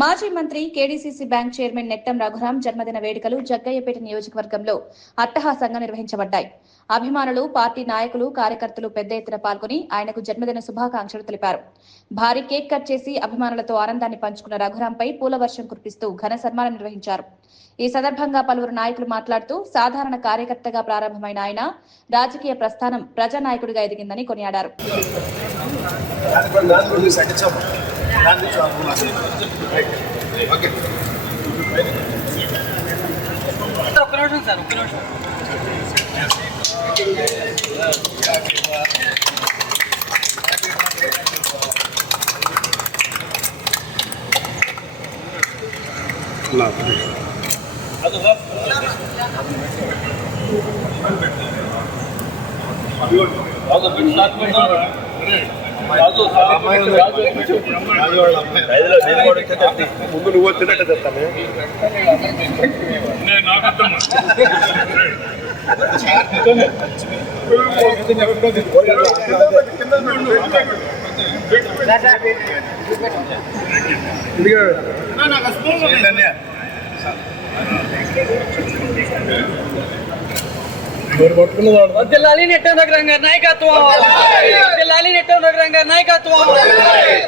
మాజీ మంత్రి KDCC bank chairman నెట్టం Raghuram జన్మదిన వేడుకలు జగ్గయ్యపేట నియోజకవర్గంలో అట్టహాసంగా నిర్వహించబడ్డాయి. అభిమానులు, పార్టీ నాయకులు, కార్యకర్తలు పెద్ద ఎత్తున పాల్గొని ఆయనకు జన్మదిన శుభాకాంక్షలు తెలిపారు. భారీ కేక్ కట్ చేసి అభిమానులతో ఆనందాన్ని పంచుకున్న రఘురాంపై పూలవర్షం కురిపిస్తూ ఘన సన్మానం నిర్వహించారు. ఈ సందర్భంగా పలువురు నాయకులు మాట్లాడుతూ సాధారణ కార్యకర్తగా ప్రారంభమైన ఆయన రాజకీయ ప్రస్థానం ప్రజానాయకుడిగా ఎదిగిందని కొనియాడారు. ముందు నువ్వు వచ్చినట్టు చెప్తాను. వర్ధిల్లాలి నెట్టం రఘురాం గారి నాయకత్వం, వర్ధిల్లాలి నెట్టం రఘురాం గారి నాయకత్వం,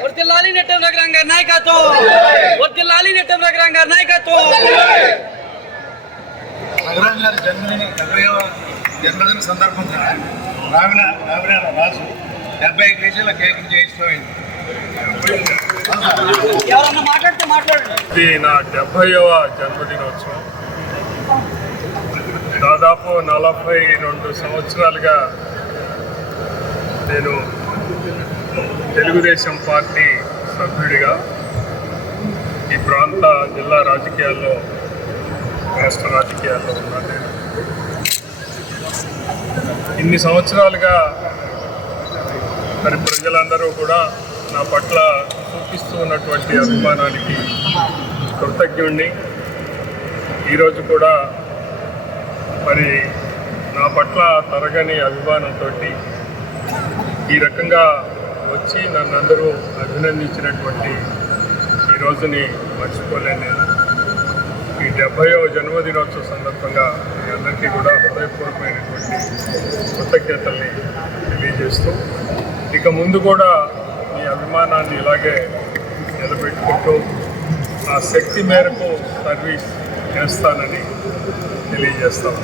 వర్ధిల్లాలి నెట్టం రఘురాం గారి నాయకత్వం, వర్ధిల్లాలి నెట్టం రఘురాం గారి నాయకత్వం. రఘురాం గారి జన్మదిన సందర్భంగా రాజు 70 కేజీల కేక్ చేయించిపోయింది. ఎవరన్నా మాట్లాడితే మాట్లాడండి. ఇది నా 70వ జన్మదినోత్సవం. దాదాపు 42 సంవత్సరాలుగా నేను తెలుగుదేశం పార్టీ సభ్యుడిగా ఈ ప్రాంత జిల్లా రాజకీయాల్లో, రాష్ట్ర రాజకీయాల్లో ఉన్నాను. నేను ఇన్ని సంవత్సరాలుగా మరి ప్రజలందరూ కూడా నా పట్ల చూపిస్తూ ఉన్నటువంటి అభిమానానికి కృతజ్ఞుణ్ణి. ఈరోజు కూడా మరి నా పట్ల తరగని అభిమానంతో ఈ రకంగా వచ్చి నన్ను అందరూ అభినందించినటువంటి ఈ రోజుని మర్చిపోలేను. నేను ఈ 70వ జన్మదినోత్సవ సందర్భంగా మీ అందరికీ కూడా హృదయపూర్వకమైనటువంటి కృతజ్ఞతల్ని తెలియజేస్తూ ఇక ముందు కూడా మీ అభిమానాన్ని ఇలాగే నిలబెట్టుకుంటూ ఆ శక్తి మేరకు సర్వీస్ చేస్తానని తెలియజేస్తాను.